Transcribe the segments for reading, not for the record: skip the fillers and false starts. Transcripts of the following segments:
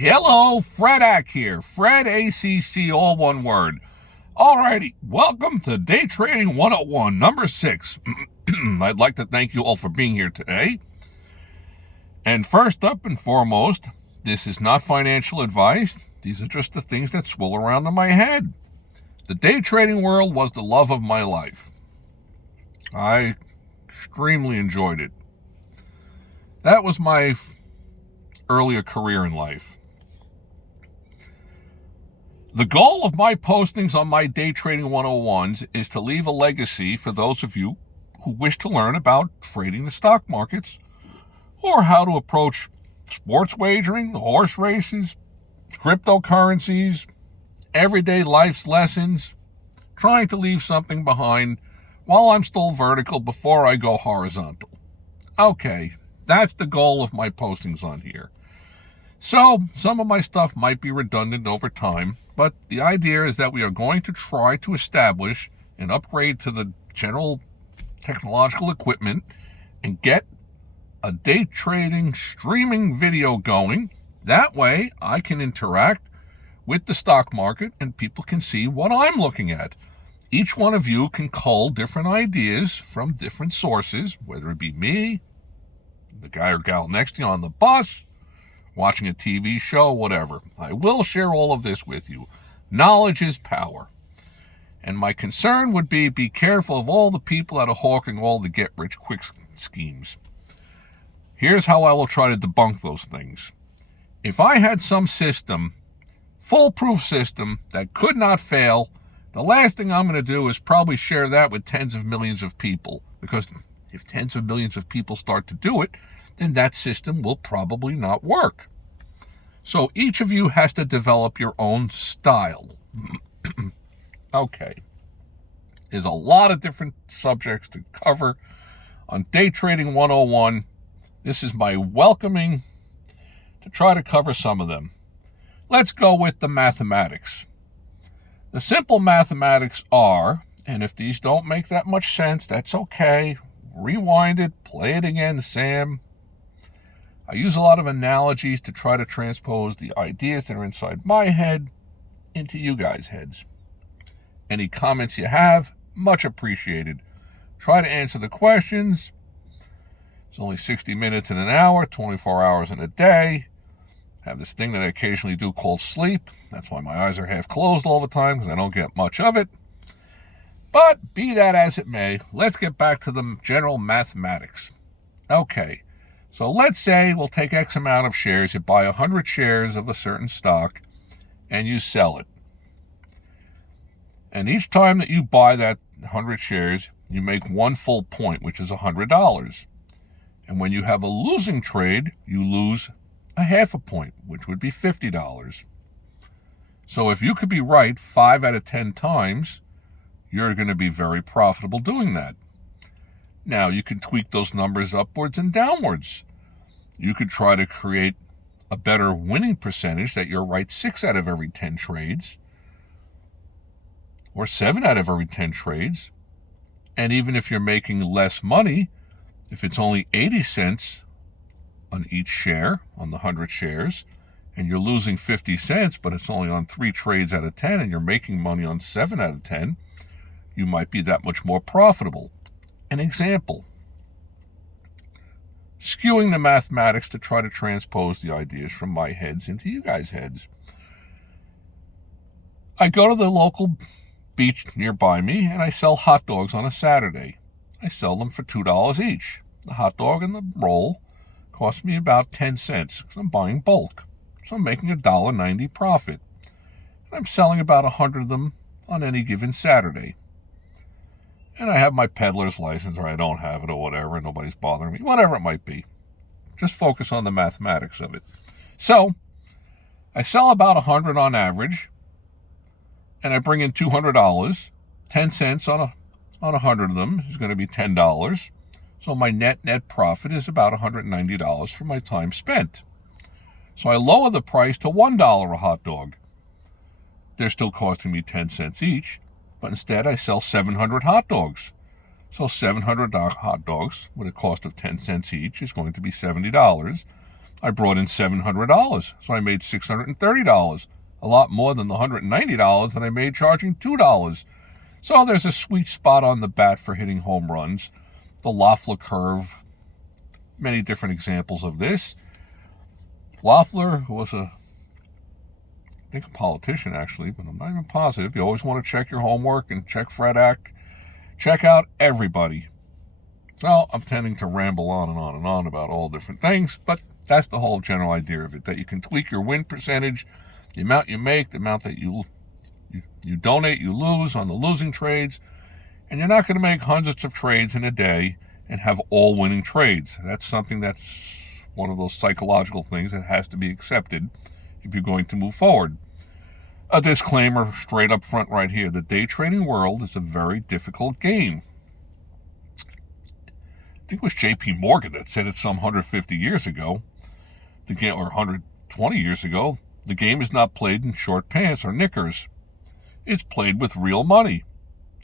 Hello, Fredak here. Fred ACC, all one word. Alrighty, welcome to Day Trading 101, number 6. I'd like to thank you all for being here today. And first up and foremost, this is not financial advice. These are just the things that swirl around in my head. The day trading world was the love of my life. I extremely enjoyed it. That was my earlier career in life. The goal of my postings on my Day Trading 101s is to leave a legacy for those of you who wish to learn about trading the stock markets or how to approach sports wagering, the horse races, cryptocurrencies, everyday life's lessons, trying to leave something behind while I'm still vertical before I go horizontal. Okay, that's the goal of my postings on here. So, some of my stuff might be redundant over time, but the idea is that we are going to try to establish an upgrade to the general technological equipment and get a day trading streaming video going. That way, I can interact with the stock market and people can see what I'm looking at. Each one of you can cull different ideas from different sources, whether it be me, the guy or gal next to you on the bus, watching a TV show, whatever. I will share all of this with you. Knowledge is power. And my concern would be careful of all the people that are hawking all the get-rich-quick schemes. Here's how I will try to debunk those things. If I had some system, foolproof system, that could not fail, the last thing I'm going to do is probably share that with tens of millions of people. Because if tens of millions of people start to do it, then that system will probably not work. So each of you has to develop your own style. Okay. There's a lot of different subjects to cover on Day Trading 101. This is my welcoming to try to cover some of them. Let's go with the mathematics. The simple mathematics are, and if these don't make that much sense, that's okay. Rewind it, play it again, Sam. I use a lot of analogies to try to transpose the ideas that are inside my head into you guys' heads. Any comments you have, much appreciated. Try to answer the questions. It's only 60 minutes in an hour, 24 hours in a day. I have this thing that I occasionally do called sleep. That's why my eyes are half closed all the time, because I don't get much of it. But be that as it may, let's get back to the general mathematics. Okay. So let's say we'll take X amount of shares. You buy 100 shares of a certain stock and you sell it. And each time that you buy that 100 shares, you make one full point, which is $100. And when you have a losing trade, you lose a half a point, which would be $50. So if you could be right 5 out of 10 times, you're going to be very profitable doing that. Now, you can tweak those numbers upwards and downwards. You could try to create a better winning percentage that you're right 6 out of every 10 trades, or 7 out of every 10 trades. And even if you're making less money, if it's only 80 cents on each share, on the 100 shares, and you're losing 50 cents, but it's only on 3 trades out of 10, and you're making money on 7 out of 10, you might be that much more profitable. An example. Skewing the mathematics to try to transpose the ideas from my heads into you guys' heads. I go to the local beach nearby me and I sell hot dogs on a Saturday. I sell them for $2 each. The hot dog and the roll cost me about 10 cents because I'm buying bulk. So I'm making $1.90 profit. And I'm selling about 100 of them on any given Saturday. And I have my peddler's license, or I don't have it, or whatever. Nobody's bothering me. Whatever it might be. Just focus on the mathematics of it. So, I sell about 100 on average, and I bring in $200. 10 cents on 100 of them is going to be $10. So my net profit is about $190 for my time spent. So I lower the price to $1 a hot dog. They're still costing me 10 cents each. But instead, I sell 700 hot dogs. So 700 hot dogs with a cost of 10 cents each is going to be $70. I brought in $700, so I made $630, a lot more than the $190 that I made charging $2. So there's a sweet spot on the bat for hitting home runs. The Loeffler curve, many different examples of this. Loeffler was I think a politician actually, but I'm not even positive. You always want to check your homework and check FredAC. Check out everybody. So I'm tending to ramble on and on and on about all different things, but that's the whole general idea of it, that you can tweak your win percentage, the amount you make, the amount that you donate, you lose on the losing trades, and you're not going to make hundreds of trades in a day and have all winning trades. That's something that's one of those psychological things that has to be accepted if you're going to move forward. A disclaimer straight up front right here. The day trading world is a very difficult game. I think it was J.P. Morgan that said it some 150 years ago, the game, or 120 years ago. The game is not played in short pants or knickers. It's played with real money.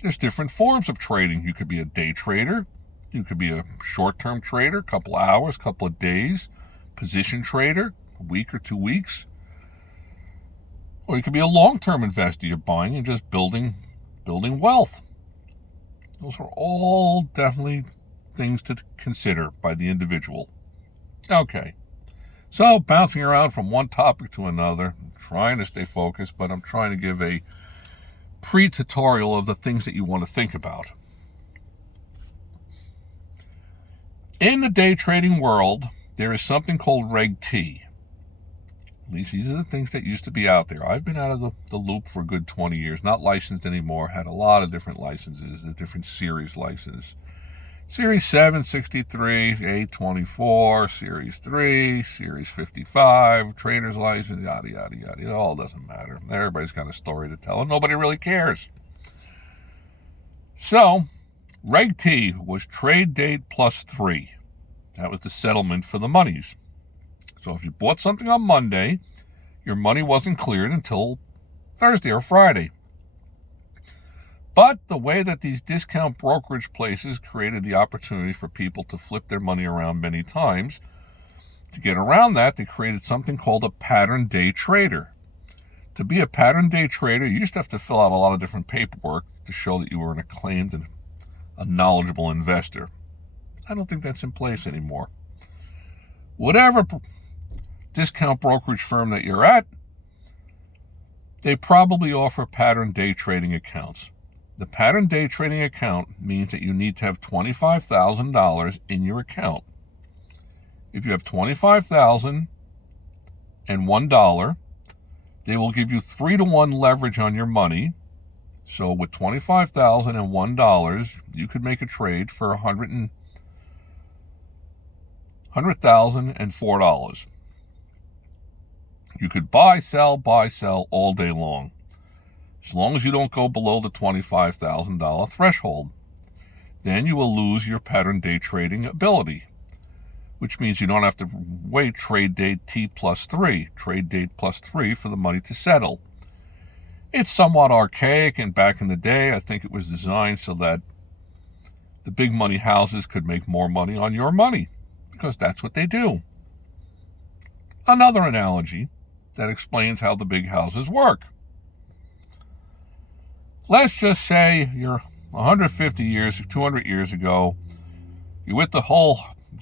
There's different forms of trading. You could be a day trader. You could be a short-term trader, couple hours, couple of days. Position trader, a week or 2 weeks. Or you could be a long-term investor. You're buying and just building wealth. Those are all definitely things to consider by the individual. Okay. So, bouncing around from one topic to another, I'm trying to stay focused, but I'm trying to give a pre-tutorial of the things that you want to think about. In the day trading world, there is something called Reg T. At least these are the things that used to be out there. I've been out of the loop for a good 20 years, not licensed anymore, had a lot of different licenses, the different series licenses. Series 763, 824, Series 3, Series 55, Trader's License, yada, yada, yada. It all doesn't matter. Everybody's got a story to tell, and nobody really cares. So, Reg T was trade date plus 3. That was the settlement for the monies. So if you bought something on Monday, your money wasn't cleared until Thursday or Friday. But the way that these discount brokerage places created the opportunity for people to flip their money around many times, to get around that, they created something called a pattern day trader. To be a pattern day trader, you used to have to fill out a lot of different paperwork to show that you were an acclaimed and a knowledgeable investor. I don't think that's in place anymore. Whatever discount brokerage firm that you're at, they probably offer pattern day trading accounts. The pattern day trading account means that you need to have $25,000 in your account. If you have $25,000 and $1, they will give you 3-to-1 leverage on your money. So with $25,000 and $1, you could make a trade for $100,000 and $4. You could buy, sell all day long, as long as you don't go below the $25,000 threshold. Then you will lose your pattern day trading ability, which means you don't have to wait trade date T plus 3, trade date plus 3 for the money to settle. It's somewhat archaic, and back in the day, I think it was designed so that the big money houses could make more money on your money, because that's what they do. Another analogy that explains how the big houses work. Let's just say you're 150 years, 200 years ago, you're with the whole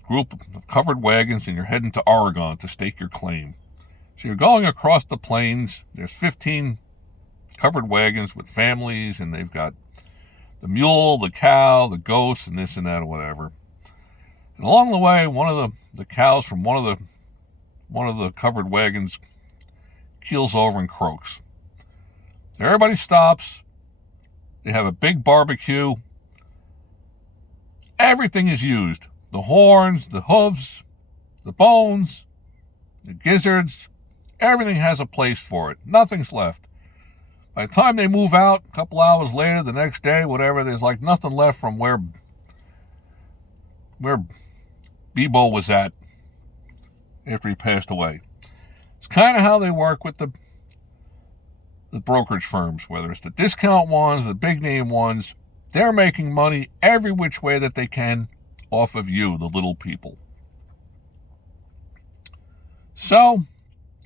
group of covered wagons and you're heading to Oregon to stake your claim. So you're going across the plains, there's 15 covered wagons with families, and they've got the mule, the cow, the goats, and this and that or whatever. And along the way, one of the cows from one of the covered wagons keels over and croaks. So everybody stops. They have a big barbecue. Everything is used. The horns, the hooves, the bones, the gizzards. Everything has a place for it. Nothing's left. By the time they move out, a couple hours later, the next day, whatever, there's like nothing left from where Bebo was at after he passed away. It's kind of how they work with the brokerage firms, whether it's the discount ones, the big name ones. They're making money every which way that they can off of you, the little people. So,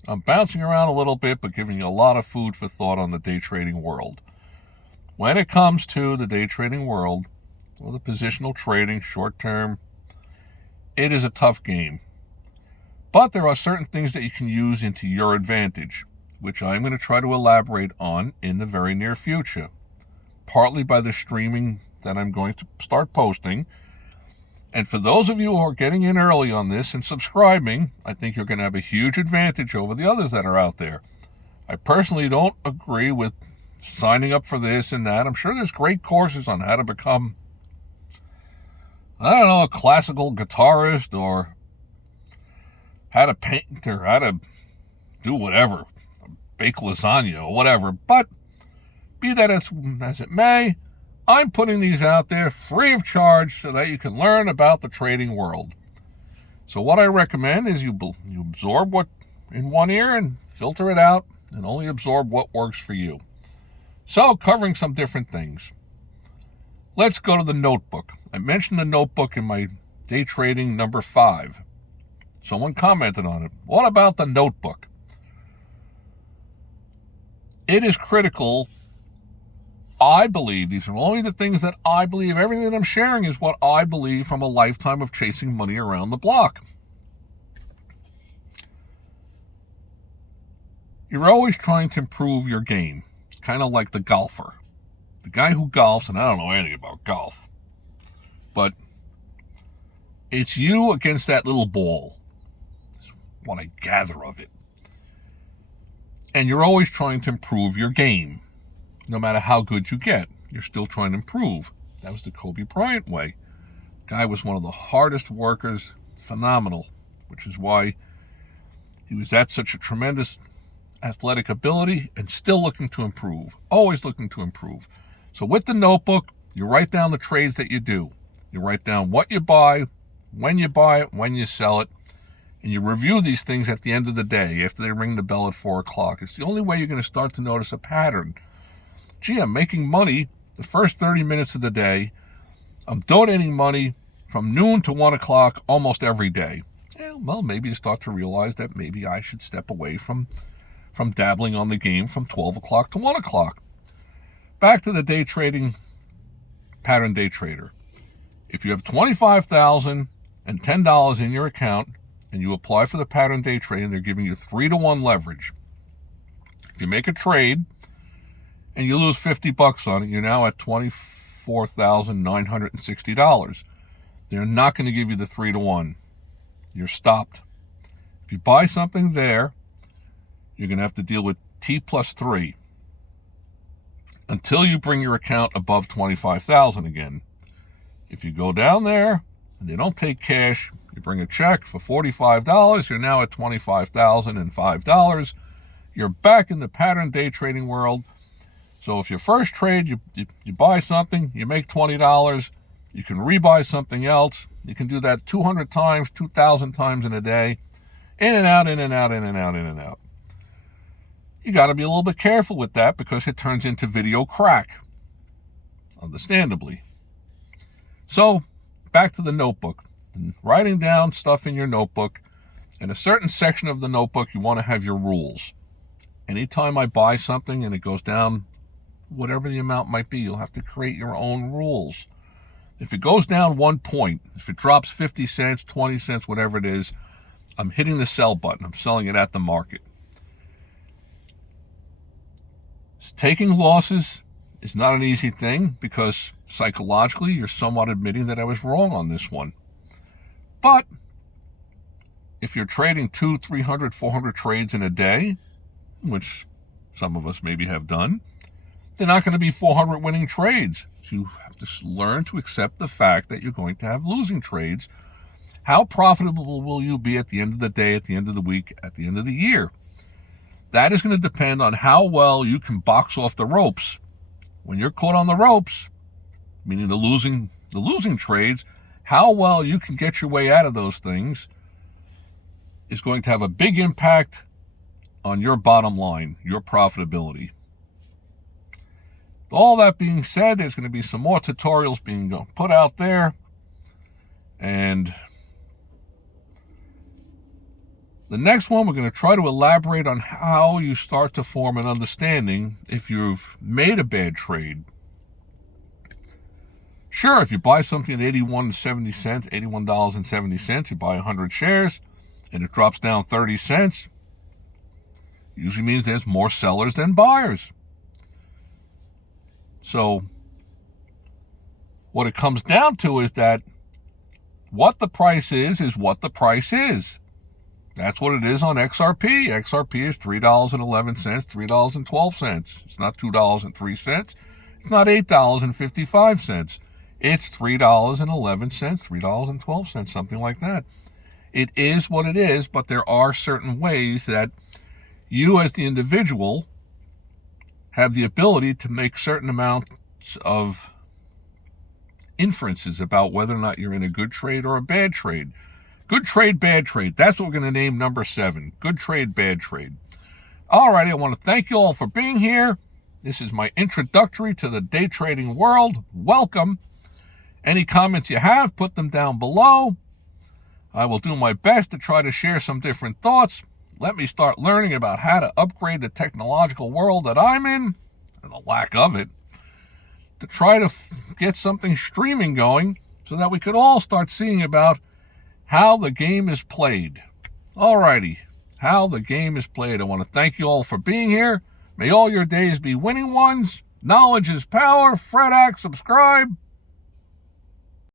I'm bouncing around a little bit, but giving you a lot of food for thought on the day trading world. When it comes to the day trading world, or the positional trading, short term, it is a tough game. But there are certain things that you can use into your advantage, which I'm going to try to elaborate on in the very near future. Partly by the streaming that I'm going to start posting. And for those of you who are getting in early on this and subscribing, I think you're going to have a huge advantage over the others that are out there. I personally don't agree with signing up for this and that. I'm sure there's great courses on how to become, a classical guitarist, or how to paint, or how to do whatever, bake lasagna or whatever. But be that as it may, I'm putting these out there free of charge so that you can learn about the trading world. So what I recommend is you absorb what in one ear and filter it out, and only absorb what works for you. So, covering some different things. Let's go to the notebook. I mentioned the notebook in my day trading number 5. Someone commented on it. What about the notebook? It is critical. I believe, these are only the things that I believe. Everything that I'm sharing is what I believe from a lifetime of chasing money around the block. You're always trying to improve your game, kind of like the golfer. The guy who golfs, and I don't know anything about golf, but it's you against that little ball. That's what I gather of it. And you're always trying to improve your game. No matter how good you get, you're still trying to improve. That was the Kobe Bryant way. Guy was one of the hardest workers, phenomenal, which is why he was at such a tremendous athletic ability and still looking to improve, always looking to improve. So with the notebook, you write down the trades that you do. You write down what you buy, when you sell it, and you review these things at the end of the day after they ring the bell at 4 o'clock. It's the only way you're going to start to notice a pattern. Gee, I'm making money the first 30 minutes of the day. I'm donating money from noon to 1 o'clock almost every day. Well, maybe you start to realize that maybe I should step away from dabbling on the game from 12 o'clock to 1 o'clock. Back to the day trading, pattern day trader. If you have $25,000 and $10 in your account and you apply for the pattern day trading, they're giving you 3-to-1 leverage. If you make a trade and you lose $50 on it, you're now at $24,960. They're not going to give you the 3-to-1. You're stopped. If you buy something there, you're going to have to deal with T plus 3 until you bring your account above $25,000 again. If you go down there and they don't take cash, you bring a check for $45, you're now at $25,005. You're back in the pattern day trading world. So if your first trade, you buy something, you make $20, you can rebuy something else. You can do that 200 times, 2,000 times in a day. In and out, in and out, in and out, in and out. You got to be a little bit careful with that because it turns into video crack, understandably. So back to the notebook. Writing down stuff in your notebook. In a certain section of the notebook, you want to have your rules. Anytime I buy something and it goes down, whatever the amount might be, you'll have to create your own rules. If it goes down 1 point, if it drops 50 cents, 20 cents, whatever it is, I'm hitting the sell button. I'm selling it at the market. Taking losses is not an easy thing because psychologically you're somewhat admitting that I was wrong on this one. But if you're trading 200, 300, 400 trades in a day, which some of us maybe have done, they're not going to be 400 winning trades. You have to learn to accept the fact that you're going to have losing trades. How profitable will you be at the end of the day, at the end of the week, at the end of the year? That is going to depend on how well you can box off the ropes. When you're caught on the ropes, meaning the losing trades, how well you can get your way out of those things is going to have a big impact on your bottom line, your profitability. All that being said, there's going to be some more tutorials being put out there. And The next one, we're going to try to elaborate on how you start to form an understanding if you've made a bad trade. Sure, if you buy something at $81.70, you buy 100 shares, and it drops down 30 cents, usually means there's more sellers than buyers. So what it comes down to is that what the price is what the price is. That's what it is on XRP. XRP is $3.11, $3.12. It's not $2.03. It's not $8.55. It's $3.11, $3.12, something like that. It is what it is, but there are certain ways that you as the individual have the ability to make certain amounts of inferences about whether or not you're in a good trade or a bad trade. Good trade, bad trade. That's what we're going to name number 7. Good trade, bad trade. All right, I want to thank you all for being here. This is my introductory to the day trading world. Welcome. Any comments you have, put them down below. I will do my best to try to share some different thoughts. Let me start learning about how to upgrade the technological world that I'm in, and the lack of it, to try to get something streaming going so that we could all start seeing about how the game is played. Alrighty, how the game is played. I want to thank you all for being here. May all your days be winning ones. Knowledge is power. Fred Axe, subscribe.